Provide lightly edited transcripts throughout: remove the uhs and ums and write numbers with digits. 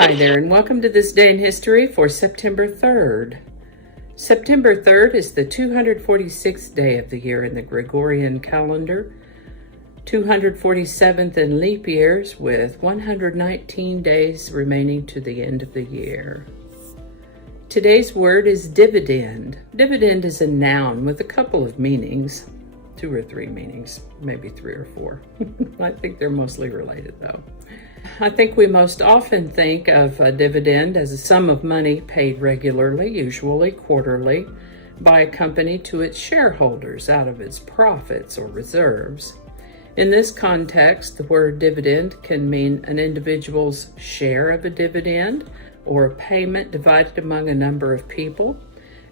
Hi there, and welcome to this day in history for September 3rd. September 3rd is the 246th day of the year in the Gregorian calendar, 247th in leap years, with 119 days remaining to the end of the year. Today's word is dividend. Dividend is a noun with a couple of meanings, 2 or 3 meanings, maybe 3 or 4. I think they're mostly related though. I think we most often think of a dividend as a sum of money paid regularly, usually quarterly, by a company to its shareholders out of its profits or reserves. In this context, the word dividend can mean an individual's share of a dividend or a payment divided among a number of people.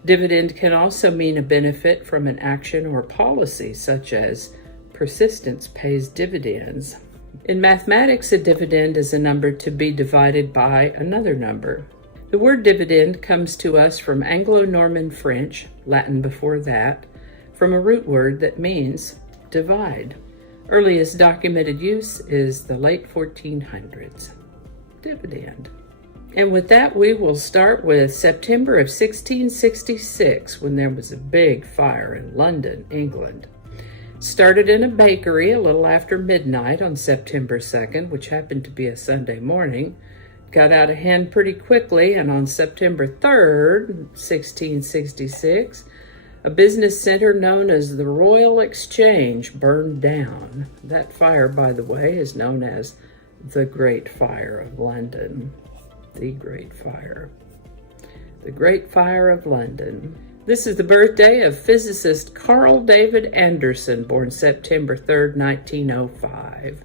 Dividend can also mean a benefit from an action or policy, such as persistence pays dividends. In mathematics, a dividend is a number to be divided by another number. The word dividend comes to us from Anglo-Norman French, Latin before that, from a root word that means divide. Earliest documented use is the late 1400s. Dividend. And with that, we will start with September of 1666, when there was a big fire in London, England. Started in a bakery a little after midnight on September 2nd, which happened to be a Sunday morning. Got out of hand pretty quickly, and on September 3rd, 1666, a business center known as the Royal Exchange burned down. That fire, by the way, is known as the Great Fire of London. The Great Fire. The Great Fire of London. This is the birthday of physicist Carl David Anderson, born September 3rd, 1905.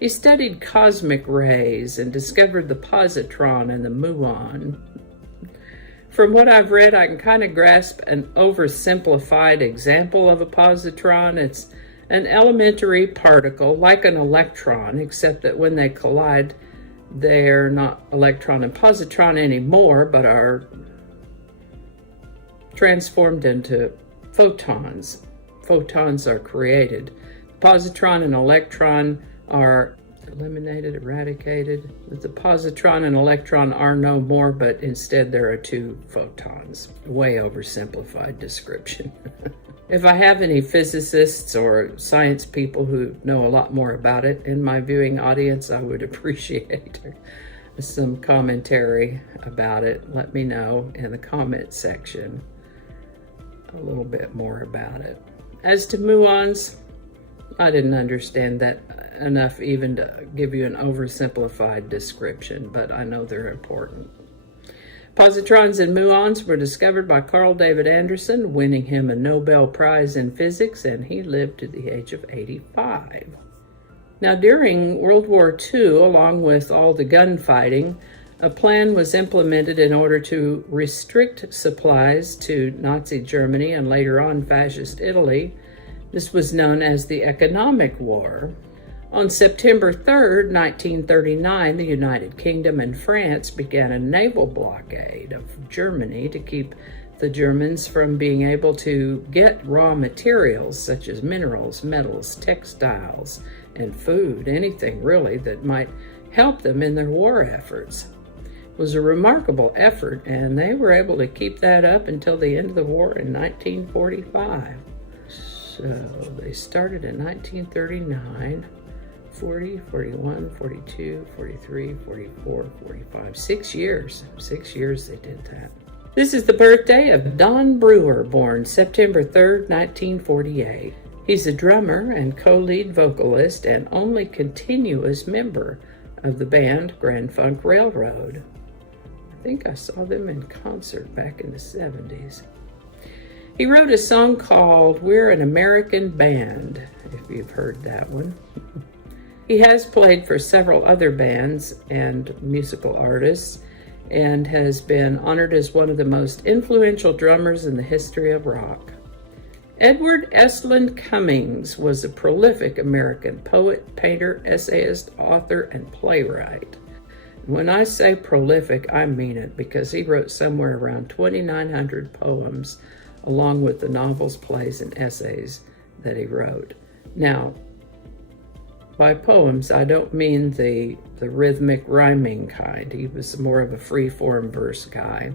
He studied cosmic rays and discovered the positron and the muon. From what I've read, I can kind of grasp an oversimplified example of a positron. It's an elementary particle, like an electron, except that when they collide, they're not electron and positron anymore, but are transformed into photons. Photons are created. Positron and electron are eliminated, eradicated. The positron and electron are no more, but instead there are 2 photons. Way oversimplified description. If I have any physicists or science people who know a lot more about it in my viewing audience, I would appreciate some commentary about it. Let me know in the comment section a little bit more about it. As to muons, I didn't understand that enough even to give you an oversimplified description, but I know they're important. Positrons and muons were discovered by Carl David Anderson, winning him a Nobel Prize in physics, and he lived to the age of 85. Now, during World War II, along with all the gunfighting, a plan was implemented in order to restrict supplies to Nazi Germany and later on fascist Italy. This was known as the Economic War. On September 3rd, 1939, the United Kingdom and France began a naval blockade of Germany to keep the Germans from being able to get raw materials such as minerals, metals, textiles, and food, anything really that might help them in their war efforts. It was a remarkable effort, and they were able to keep that up until the end of the war in 1945. So they started in 1939, 40, 41, 42, 43, 44, 45. 6 years. 6 years they did that. This is the birthday of Don Brewer, born September 3rd, 1948. He's a drummer and co-lead vocalist and only continuous member of the band Grand Funk Railroad. I think I saw them in concert back in the 70s. He wrote a song called We're an American Band, if you've heard that one. He has played for several other bands and musical artists and has been honored as one of the most influential drummers in the history of rock. Edward Estlin Cummings was a prolific American poet, painter, essayist, author, and playwright. When I say prolific, I mean it, because he wrote somewhere around 2,900 poems, along with the novels, plays, and essays that he wrote. Now, By poems, I don't mean the rhythmic rhyming kind. He was more of a free-form verse guy.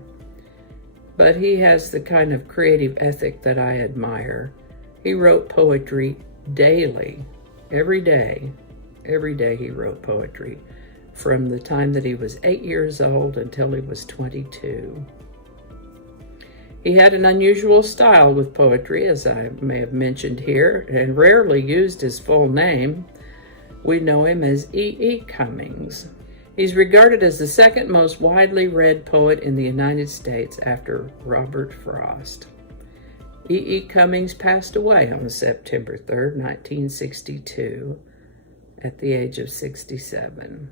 But he has the kind of creative ethic that I admire. He wrote poetry daily, every day. Every day he wrote poetry, from the time that he was 8 years old until he was 22. He had an unusual style with poetry, as I may have mentioned here, and rarely used his full name. We know him as E.E. Cummings. He's regarded as the second most widely read poet in the United States after Robert Frost. E.E. Cummings passed away on September 3rd, 1962, at the age of 67.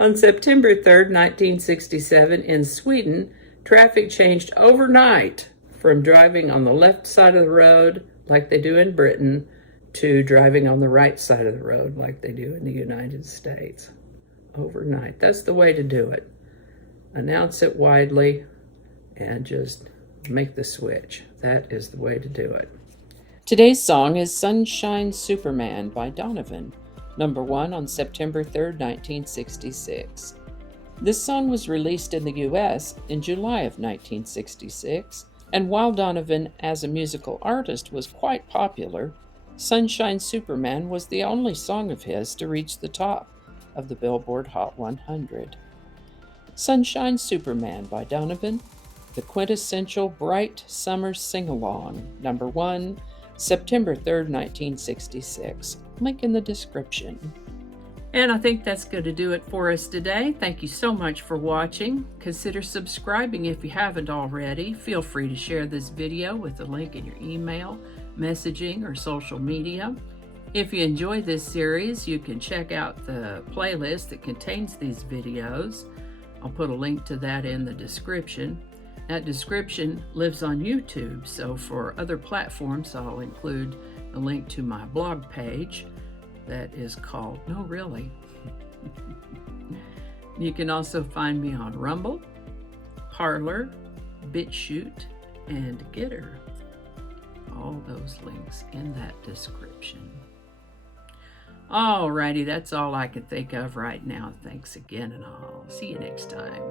On September 3rd, 1967, in Sweden, traffic changed overnight from driving on the left side of the road, like they do in Britain, to driving on the right side of the road like they do in the United States. Overnight. That's the way to do it. Announce it widely and just make the switch. That is the way to do it. Today's song is Sunshine Superman by Donovan, number 1 on September 3rd, 1966. This song was released in the U.S. in July of 1966, and while Donovan as a musical artist was quite popular, Sunshine Superman was the only song of his to reach the top of the Billboard Hot 100. Sunshine Superman by Donovan, the quintessential bright summer sing-along, number 1, September 3rd, 1966. Link in the description. And I think that's going to do it for us today. Thank you so much for watching. Consider subscribing if you haven't already. Feel free to share this video with the link in your email, messaging, or social media. If you enjoy this series, you can check out the playlist that contains these videos. I'll put a link to that in the description. That description lives on YouTube, so for other platforms, I'll include a link to my blog page that is called, no really. You can also find me on Rumble, Parler, BitChute, and Getter. All those links in that description. Alrighty, that's all I can think of right now. Thanks again, and I'll see you next time.